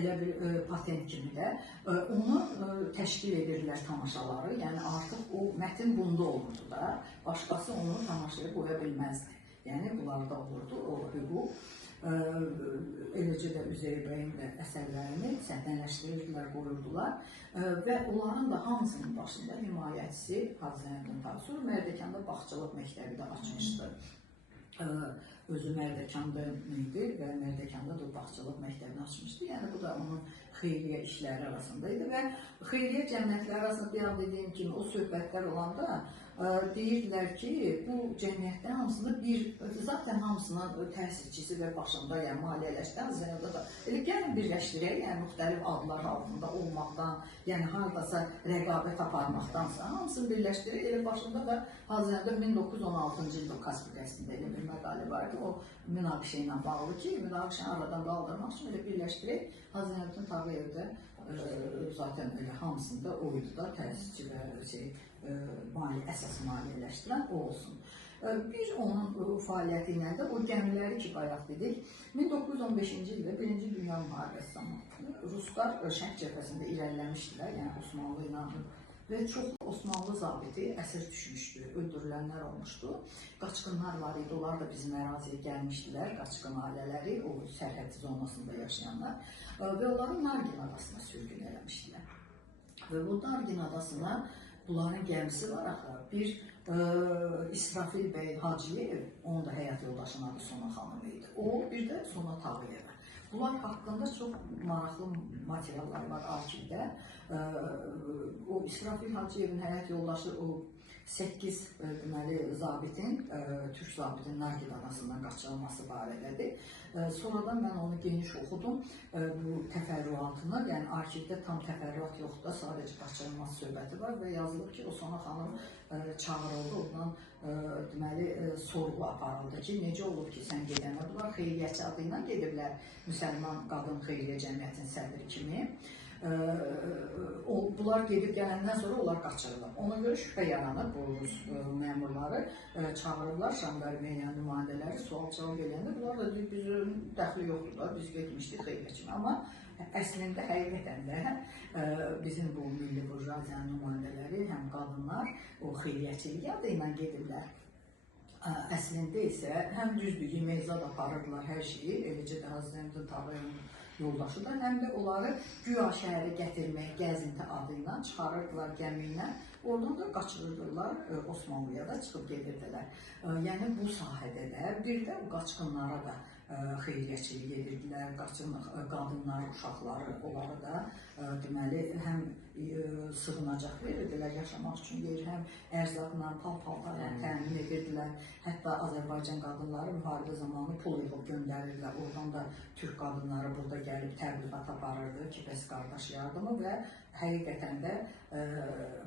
elə bir patent kimi də. Onu təşkil edirlər tamaşaları, yəni artıq o mətin bunda olurdu da, başqası onu tamaşaya qoya bilməzdi. Yəni bunlarda olurdu o hüquq. Eləcə də Üzeyir bəyin də əsərlərini səhnələşdirirdilər, qoyurdular və onların da hamısının başında himayətçisi Zeynalabdin Tağıyev. Sonra Mərdəkanda Bağçalıq məktəbi də açmışdı. Özü Mərdəkanda idi və Mərdəkanda da Bağçalıq məktəbini açmışdı. Yəni bu da onun xeyriyyə işləri arasındaydı və xeyriyyə cəmiyyətləri arasında bir an dediyim kimi o söhbətlər olanda deyirdilər ki, bu cəmiyyətdə hamısında zaten hamısının təsirçisi və başında, yəni maliyyələşdən zənədə da elə gəlin birləşdirək, yəni müxtəlif adlar altında olmaqdan, yəni haradasa rəqabət aparmaqdansa, hamısını birləşdirək, elə başında da Hazırda 1916-cı ildə Kaspik qəsdində elə bir məqalə vardı, o münaqişə ilə bağlı ki, münaqişəni aradan qaldırmaq üçün elə birləşdirək, Zeynalabdin Tağıyev də zaten elə hamısında oydu da təsirçi və əsas maliyyələşdirən o olsun. Bir onun fəaliyyəti ilə də o gəmiləri ki, bayaq dedik, 1915-ci ildə 1-ci Dünya Müharibəsi zamanı Ruslar Şərq cəbhəsində irəliləmişdilər, yəni Osmanlı ilə və çox Osmanlı zabiti əsir düşmüşdü, öldürülənlər olmuşdu. Qaçqınlar var idi, onlar da bizim əraziyə gəlmişdilər, qaçqın ailələri, o sərhəd zonasında yaşayanlar və onları Nargin adasına sürgün eləmişdilər. Və bu Nargin adasına bunların gəmisi var axı, bir İsrafil bəy Hacıyev, onun da həyat yoldaşının adı Sona xanım idi. O, bir də Sona Tağıyev. Bunlar haqqında çox maraqlı materiallar var arşivdə. O İsrafil Hacıyevin həyat yoldaşı o 8 zabitin, Türk zabitinin Nargin adasından qaçırılması barədədir. Sonradan mən onu geniş oxudum, bu təfərrüatını, yəni arşivdə tam təfərrüat yoxdur, sadəcə qaçırılması söhbəti var və yazılıb ki, o Sona xanım çağırıldı, ondan sorğu aparıldı ki, necə olub ki, sən gedəndə bunlar xeyriyyəçi adı ilə gediblər, müsəlman qadın xeyriyyə cəmiyyətinin sədri kimi. Bunlar gedib gələndən sonra onlar qaçırılır. Ona görə şübhə yaranır, bu Rus məmurları çağırırlar, Şanqay Meyyan nümayəndələri sual-cavab edəndə, bunlar da deyir, bizim dəxli yoxdur da, biz getmişdik xeyriyyə kimi. Amma əslində, həqiqətən də bizim bu milli burjuaziyanın nümayəndələri, həm qadınlar o xeyriyyəçilik adı ilə gediblər. Əslində isə həm düzdür, yemək-zad aparırdılar hər şeyi, eləcə də Zeynalabdin Tağıyevin yoldaşı da, həm də onları güya şəhərə gətirmək, gəzinti adı ilə çıxarırdılar gəmi ilə, oradan da qaçırırdılar, Osmanlıya da çıxıb gedirdilər. Yəni bu sahədə də bir də qaçqınlara da xeyriyyəçilik edirdilər, qadınlar, uşaqları, onları da deməli, həm sığınacaq verirdilər, yaşamaq üçün yer, həm ərzaqla, paltarla təmin edirdilər. Hətta Azərbaycan qadınları müharibə zamanı pul yığıb göndərirdilər. Oradan da türk qadınları burada gəlib təbliğat aparırdı ki, bəs qardaş yardımı və həqiqətən də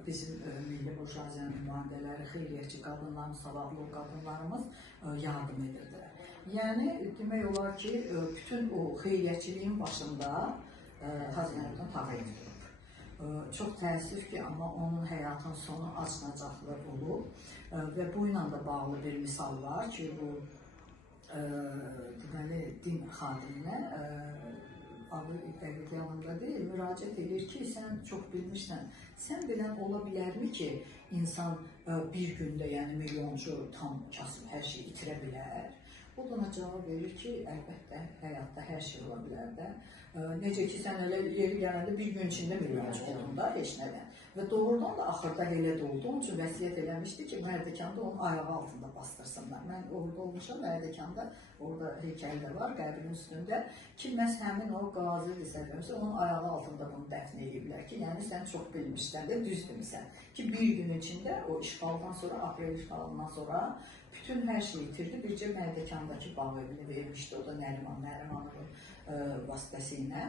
bizim milli burjuaziyanın nümayəndələri, xeyriyyətçi qadınlarımız, savadlı qadınlarımız yardım edirdilər. Yəni, demək olar ki, bütün o xeyriyyətçiliyin başında Hacı Zeynalabdin Tağıyev durub. Çox təəssüf ki, amma onun həyatın sonu acınacaqlı olub və bu ilə də bağlı bir misal var ki, bu deməli, din xadiminə adı dəqiq yanında deyil, müraciət edir ki, sən çox bilmişsən, sən bilən ola bilərmi ki, insan bir gündə, yəni milyoncu tam kasıb hər şeyi itirə bilər? O da ona cavab verir ki, əlbəttə, həyatda hər şey ola bilər də. Necə ki, sən elə yeri gələndə bir gün içində milyoncu oldun da, heç nədən. Və doğrudan da axırda elə də oldu, onun üçün vəsiyyət eləmişdi ki, Mərdəkanda onun ayağı altında bastırsınlar. Mən orada olmuşam, Mərdəkanda, orada heykəl də var, qəbrin üstündə ki, məhz həmin o qazi desədəmsə, onun ayağı altında bunu dəfn ediblər ki, yəni sən çox bilmişsən də düz demişsən ki, bir gün içində o işğaldan sonra, aprel işğalından sonra bütün hər şeyi itirdi, bircə Mərdəkandakı bağ evini vermişdi, o da Nərimanovun vasitəsilə.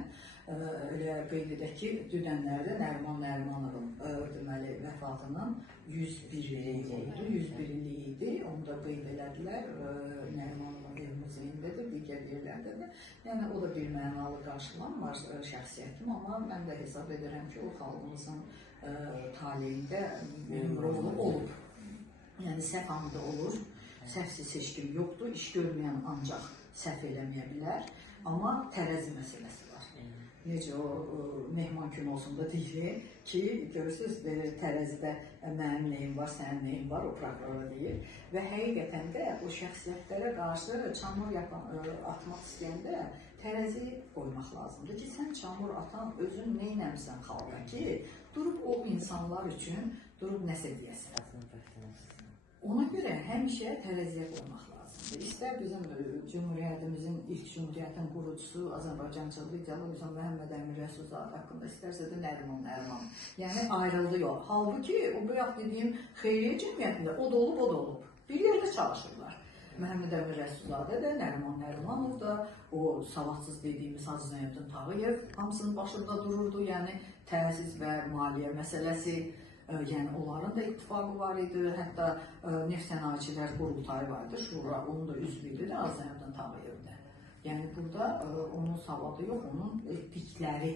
Elə qeyd edək ki, dünənlərdə Nərimanovun deməli, vəfatının 101 illiyi idi, onu da qeyd elədilər, Nərimanovun ev muzeyindədir, digər yerlərdə də. Yəni, o da bir mənalı qarşılanmaz şəxsiyyətim, amma mən də hesab edirəm ki, o xalqımızın taleyində mühüm rolu olub. Yəni, səhv anda olur, səhvsiz seçkim yoxdur, iş görməyən ancaq səhv eləməyə bilər, amma tərəzi məsələsi var. Necə o mehman kimi olsun da deyilir ki, görürsünüz, tərəzidə mənim neyim var, sənin neyim var, o prokurora deyir. Və həqiqətən də o şəxsiyyətlərə qarşı çamur atmaq istəyəndə tərəzi qoymaq lazımdır ki, sən çamur atan özün neynəmsən xalqa ki, durub o insanlar üçün durub nəsə deyəsən. Ona görə həmişə tərəziyə qoymaq lazımdır. İstər bizim Cumhuriyyətimizin, ilk Cumhuriyyətin qurucusu, Azərbaycançılıq idealı bizim Məhəmməd Əmin Rəsulzadə haqqında istərsə də Nəriman. Yəni ayrıldı yol. Halbuki o bayaq dediyim xeyriyyə cəmiyyətində o da olub. Bir yerdə çalışırlar. Məhəmməd Əmin Rəsulzadə də, Nəriman Nərimanov da, o savadsız dediyimiz Hacı Zeynalabdin Tağıyev hamısının başında dururdu. Yəni təsis və maliyyə məsələsi, yəni onların da ittifaqı var idi, hətta neft sənayeçilər qurultayı var idi, şura, onun da üzvü idi də Hacı Zeynalabdin Tağıyevdə. Yəni burada onun savadı yox, onun etdikləri,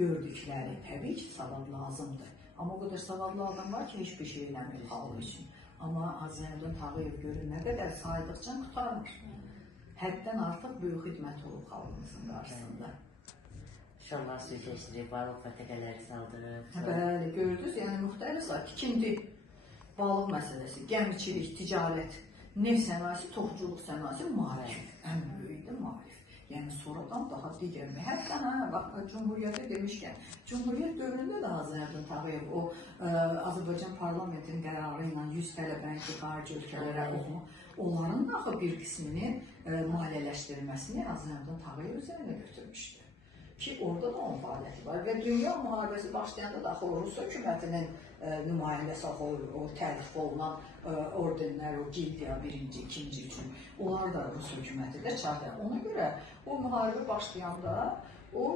gördükləri, təbii ki, savad lazımdır. Amma o qədər savadlı adam var ki, heç bir şey eləmir xalq üçün. Amma Hacı Zeynalabdin Tağıyev görür, nə qədər saydıqca qutarmır. Həddən artıq böyük xidmət olub xalqımızın qarşısında. İnşallah sözləşdirib, balıq və təqələri saldırıb. Bəli, gördünüz, yəni müxtəlif sayı, tikinti, balıq məsələsi, gəmiçilik, ticarət, neft sənayesi, toxuculuq sənayesi, maarif, ən böyükdə maarif. Yəni sonradan daha digər mi? Hətta, bax, Cumhuriyyəti demişkən, Cumhuriyyət dövründə də Hacı Zeynalabdin Tağıyev o Azərbaycan parlamentinin qərarı ilə 100 tələbənin ki, xarici ölkələrə oxumu, onların da bir qismini maliyyələşdirilməsini Hacı Zeynalabdin Tağıyev üzərində götürmüşdü. Ki, orada da onun fəaliyyəti var və dünya müharibəsi başlayanda da Rus hökumətinin nümayəndəsi o təlif olunan ordenlər, o gildiya birinci, ikinci üçün, onlar da Rus hökuməti də çağırır. Ona görə o müharibə başlayanda o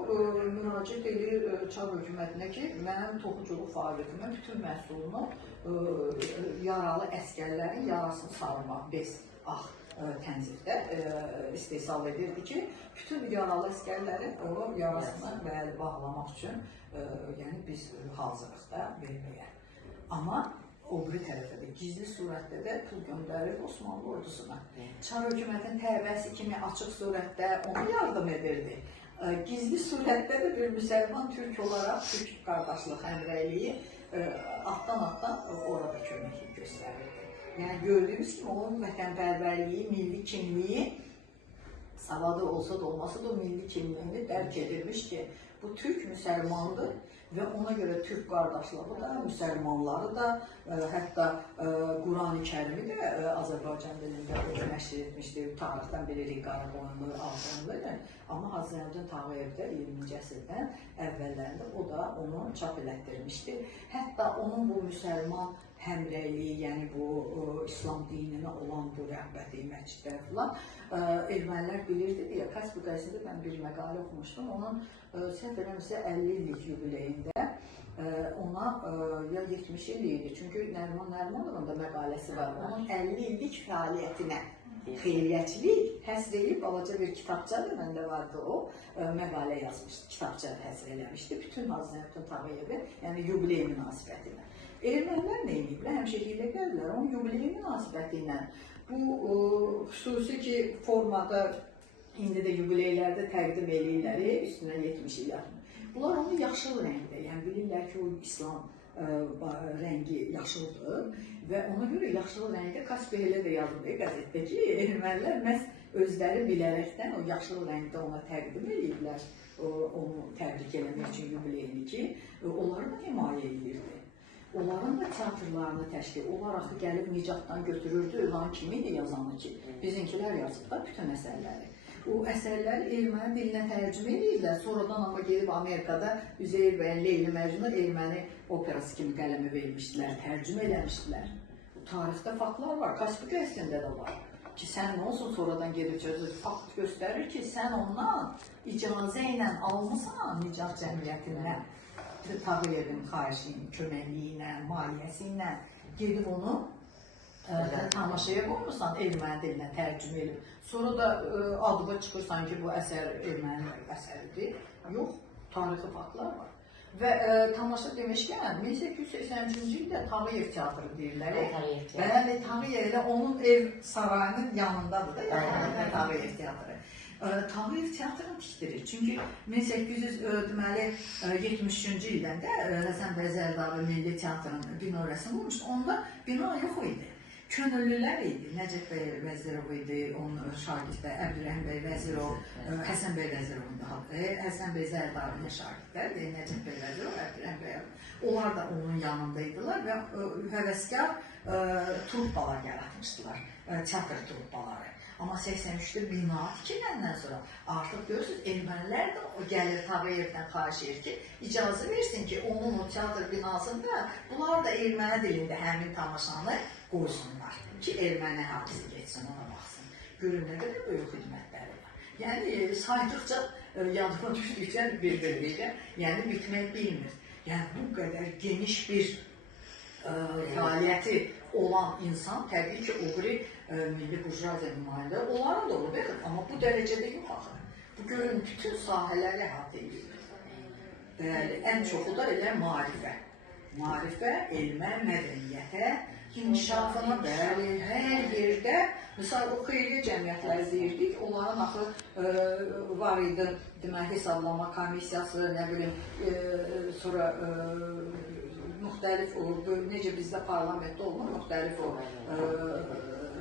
müraciət edir Çar hökumətinə ki, mənim toxuculuq fəaliyyətimə bütün məhsulunu yaralı əskərlərin yarasını sarmaq, bez, ax tənzifdə istehsal edirdi ki, bütün yaralı əskərlərin o yarasını bağlamaq üçün yəni biz hazırıq da verməyə. Amma o bir tərəfdə də gizli surətdə də pul göndərir Osmanlı ordusuna. Çar hökumətinin təbəəsi kimi açıq surətdə ona yardım edirdi. Gizli surətdə də bir müsəlman türk olaraq türk qardaşlıq həmrəyliyi altdan orada köməklik göstərirdi. Yəni gördüyümüz kimi onun vətənpərvərliyi, milli kimliyi, savadı olsa da olmasa da o milli kimliyini dərk edilmiş ki, bu türk müsəlmandır və ona görə türk qardaşlığı da, müsəlmanları da, hətta Quran-ı Kərimi də Azərbaycan dilində nəşr etmişdi. Tarixdən bilirik Qaraqoyunlu, Ağdamlı. Amma Hacı Zeynalabdin Tağıyev də 20-ci əsrdən əvvəllərində o da onu çap elətdirmişdi. Hətta onun bu müsəlman həmrəyliyi, yəni bu İslam dininə olan bu rəğbəti, məscidlər falan ermənilər bilirdi deyə Kaspi qəzetində mən bir məqalə oxumuşdum. Onun səhv eləmirəmsə 50 illik yubileyində ona ya 70 il idi. Çünki Nəriman Nərimanovun da məqaləsi var. Onun 50 illik fəaliyyətinə xeyriyyəçilik həsr edib balaca bir kitabçadır, məndə vardı o, məqalə yazmışdı, kitabça həsr eləmişdi. Bütün Hacı Zeynalabdin Tağıyevin, yəni yubiley münasibətinə. Ermənilər nə ediblər? Həmişə hiylə gəlirlər. Onun yubiley münasibəti ilə bu xüsusi ki formada indi də yubileylərdə təqdim eləyirlər, üstünə 70 il yaxın. Bunlar onu yaşıl rəngdə, yəni bilirlər ki, o İslam rəngi yaşıldır və ona görə yaşıl rəngdə Kaspi elə də yazılır qəzetdə ki, ermənilər məhz özləri bilərəkdən o yaşıl rəngdə ona təqdim ediblər, onu təbrik eləmək üçün yubileyini ki, onları da himayə edirdi. Onların da teatrlarını təşkil, onlar axı gəlib Nicatdan götürürdü, lan kimidir yazanı ki, bizimkilər yazıb da bütün əsərləri. O əsərləri erməni dilinə tərcümə edirlər, sonradan amma gelib Amerikada Üzeyir bəyin Leyli Məcnun erməni operası kimi qələmə vermişdilər, tərcümə eləmişdilər. Tarixdə faktlar var, Kaspi qəzetində də var ki, sən nə olsun sonradan gedib çözür, fakt göstərir ki, sən ondan icazə ilə almısan Nicat cəmiyyətindən, Tağıyevin xahişi, köməkliyi ilə, maliyyəsi ilə gedib onu tamaşaya qoymursan, erməni dilinə tərcümə edib. Sonra da adıba çıxırsan ki, bu əsər erməni əsəridir. Yox, tarixi faktlar var. Və tamaşa demişkən, 1883-cü ildə Tağıyev teatrı deyirlər. Bəli, Tağıyev elə onun ev sarayının yanındadır da, yəni Tağıyev teatrı. Tağıyev teatrını tikdirir. Çünki 1873-cü ildən də Həsən bəy Zərdabi Milli Teatrının bina rəsmi olmuşdu. Onda bina yox idi. Könüllülər idi. Nəcəf bəy Vəzirov idi, onun şagirdləri, Əbdürrəhim bəy Vəzirov, Həsən bəy Vəzirovun da Həsən bəy Zərdabinin şagirdləri, Nəcəf bəy Vəzirov, Əbdürrəhim bəy. Onlar da onun yanındaydılar və həvəskar truppalar yaratmışdılar, teatr truppaları. Amma 83-də bina tikiləndən sonra artıq görürsünüz, ermənilər də gəlir Tağıyevdən xahiş edir ki, icazə versin ki, onun o teatr binasında bunlar da erməni dilində həmin tamaşanı qoysunlar ki, erməni hafizə geçsin, ona baxsın. Görün nə qədər böyük xidmətləri var. Yəni, saydıqca yadıma düşdükcə bir-birliylə, yəni bitmək bilmir. Yəni, bu qədər geniş bir fəaliyyəti olan insan, təbii ki, o biri milli burjuaziya nümayəndə, onlara da olur, amma bu dərəcədə yox axı. Bu görün, bütün sahələri əhatə edir. Bəli, ən çoxu da elə maarifə. Maarifə, elmə, mədəniyyətə, inkişafına, bəli, hər yerdə, misal o xeyriyyə cəmiyyətləri deyirdik, onların axı var idi, demək, hesablama komissiyası, nə bilim, sonra müxtəlif, necə bizdə parlamentdə olma, müxtəlif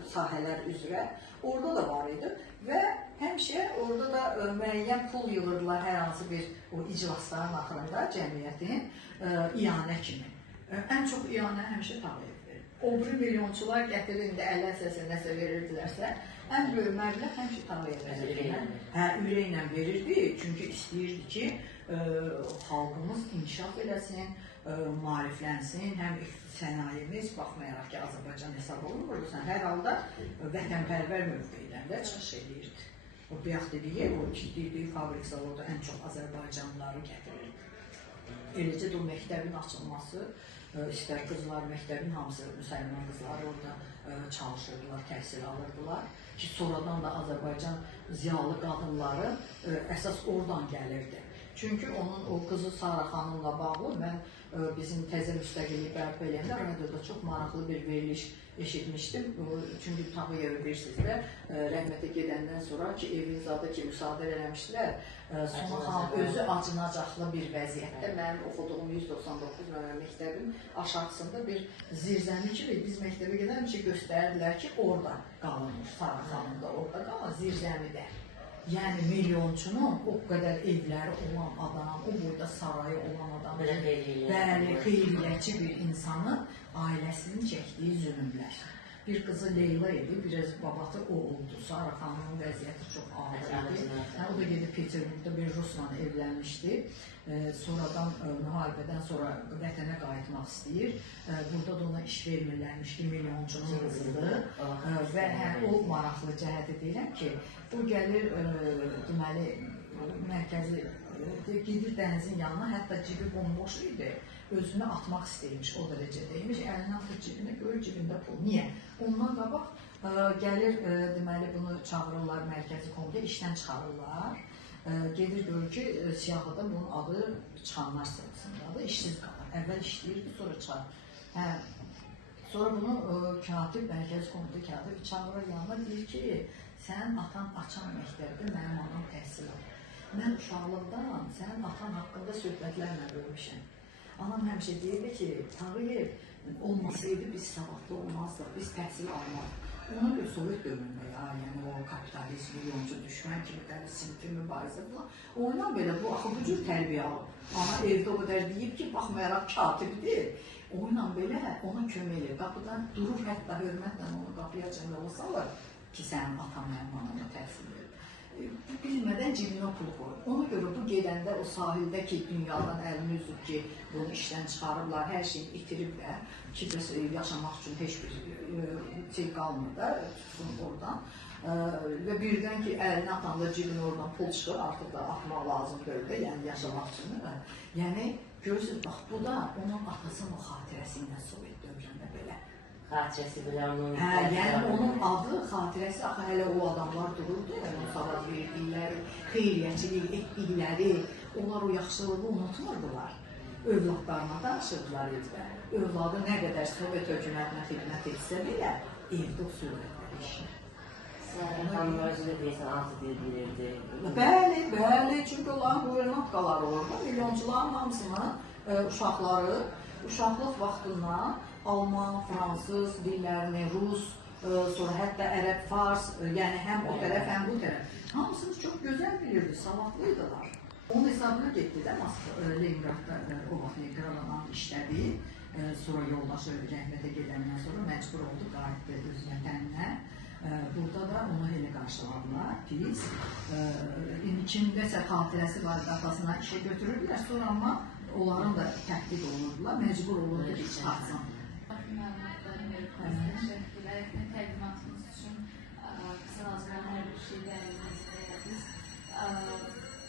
sahələr üzrə, orada da var idi və həmişə orada da müəyyən pul yığırdılar hər hansı bir iclasların axırında cəmiyyətin iyanə kimi. Ən çox iyanə həmişə Tağıyev verir. O biri milyonçular gətirində 50 əsəsə nəsə verirdilərsə, ən böyük məbləğ həmişə Tağıyev verirdi. Ürəklə verirdi, çünki istəyirdi ki, xalqımız inkişaf eləsin, maariflənsin, həm sənayemiz, baxmayaraq ki, Azərbaycan hesab olunmurdu, sən hər halda vətənpərvər mövqeyindən də çıxış edirdi. O bayaq dediyi, o tikdirdiyi fabrik zavodu ən çox Azərbaycanlıları gətirirdi. Eləcə də o məktəbin açılması, istər qızlar məktəbin hamısı, müsəlman qızlar orada çalışırdılar, təhsil alırdılar ki, sonradan da Azərbaycan ziyalı qadınları əsas oradan gəlirdi. Çünki onun o qızı Sara xanımla bağlı mən bizim təzə müstəqillik bərpa eləyəndə radioda çox maraqlı bir veriliş eşitmişdim. Çünki Tağıyevi bilirsiniz də, rəhmətə gedəndən sonra ki, evin zadı ki, müsadə eləmişdilər, Sona xanım özü acınacaqlı bir vəziyyətdə mənim oxuduğum 199 nömrə məktəbin aşağısında bir zirzəmi kimi biz məktəbə gedəmişə göstərdilər ki, orada qalınmış, Sara xanım da orada qalır, zirzəmidə. Yəni milyonçunun o qədər evləri olan adam, o burada sarayı olan adam, bəli, xeyriyyətçi bir insanın ailəsinin çəkdiyi zülümlər. Bir qızı Leyla idi, biraz babası o oldu. Sara xanımın vəziyyəti çox ağır idi. O da gedib Peterburqda bir Rusla evlənmişdi. Sonradan müharibədən sonra vətənə qayıtmaq istəyir. Burada da ona iş vermirlərmiş ki, milyoncunun qızıdır. Və o maraqlı cəhəti deyirəm ki, o gəlir, deməli, mərkəzi gedir dənizin yanına, hətta cibi bomboş idi. Özünü atmaq istəyirmiş, o dərəcədəymiş. Əlini atır cibinə, görür cibində pul. Niyə? Ondan qabaq gəlir, deməli, bunu çağırırlar mərkəzi komitə, işdən çıxarırlar. Gedir, görür ki, siyahıda bunun adı çıxanlar sırasındadır, işsiz qalır. Əvvəl işləyirdi, sonra çıxar. Sonra bunu katib, mərkəzi komitə katib çağırır yanına, deyir ki, sən atan açan məktəbdə mənim anam təhsil alır. Mən uşaqlıqdan sənin atan haqqında söhbətlərlə görmüşəm. Anam həmişə deyirdi ki, Tağıyev olmasaydı biz savadlı olmazdıq, biz təhsil almazdıq. Ona görə Sovet dövründə ya, yəni o kapitalist, milyoncu düşmən kimi, sinfi mübarizə falan. Ondan belə bu axı bu cür tərbiyə alır. Ana evdə o qədər deyib ki, baxmayaraq katibdir. Ondan belə ona kömək edir. Qapıdan durur, hətta hörmətlə onu qapıya cəmləyə salır ki, sənin atan mənim anama təhsil verir. Bilmədən cibinə pul qoyur. Ona görə bu gedəndə o sahildə ki, dünyadan əlini üzüb ki, bunu işdən çıxarırlar, hər şeyi itiriblər ki, yaşamaq üçün heç bir şey qalmır da, tutsun oradan. Və birdən ki, əlini atanda cibinə oradan pul çıxır, artıq da atmaq lazım deyil, yəni yaşamaq üçün. Yəni, görürsünüz, bax, bu da onun atasının o xatirəsi ilə Sovet dövründə belə. Xatirəsi belə onun... Yəni onun adı, xatirəsi, axı hələ o adamlar dururdu, onun savad verdikləri, xeyriyyəçilik etdikləri, onlar o yaxşılığı unutmurdular. Övladlarına danışırdılar evdə. Övladı nə qədər Sovet hökumətinə xidmət etsə belə, evdə o söhbətləri işlər. Sən xanımlar üzrə deyəsən, altı dil bilirdi. Bəli, çünki onların quvernatkaları orada, milyoncuların hamısının uşaqları, uşaqlıq vaxtından Alman, Fransız dillərini, Rus, sonra hətta ərəb, fars, yəni həm o tərəf, həm bu tərəf. Hamısını çox gözəl bilirdi, savadlıydılar. Onun hesabına getdi də Leningradda o vaxt Leningradan işlədi. Sonra yoldaşı rəhbətə gedəndən sonra məcbur oldu, qayıtdı öz vətəninə. Burada da onu elə qarşıladılar, pis. Kimdəsə xatirəsi var, atasına işə götürürdülər, sonra amma onların da təhdid olurdular, məcbur olurdu ki, çıxartsın. Təqdimatınız üçün qısa hazırlanan hər bir şey dəyərləndirdiniz.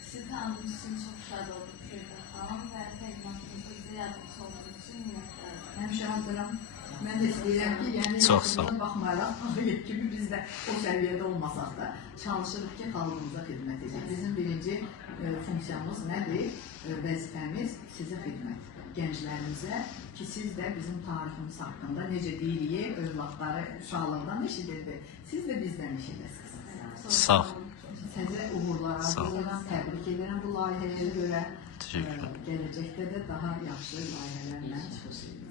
Sizi tanıdığınız üçün çox şad oldum Sevda xanım və təqdimatınızda bizə yardımcı olduğunuz üçün minnətdarım. Həmişə hazıram. Mən də istəyirəm ki, yəni yaşımıza baxmayaraq, Tağıyev kimi biz də o səviyyədə olmasaq da çalışırıq ki, xalqımıza xidmət edək. Bizim birinci funksiyamız nədir? Vəzifəmiz sizə xidmət. Gənclərimizə ki, siz də bizim tariximiz haqqında necə deyirik, övladları uşaqlıqdan eşidirdi, siz də bizdən eşidəsiniz. Sağ ol. Sizə uğurlar arzulayıram, təbrik edirəm bu layihəyə görə. Teşekkürler. Gələcəkdə də daha yaxşı layihələrlə çıxış edirəm.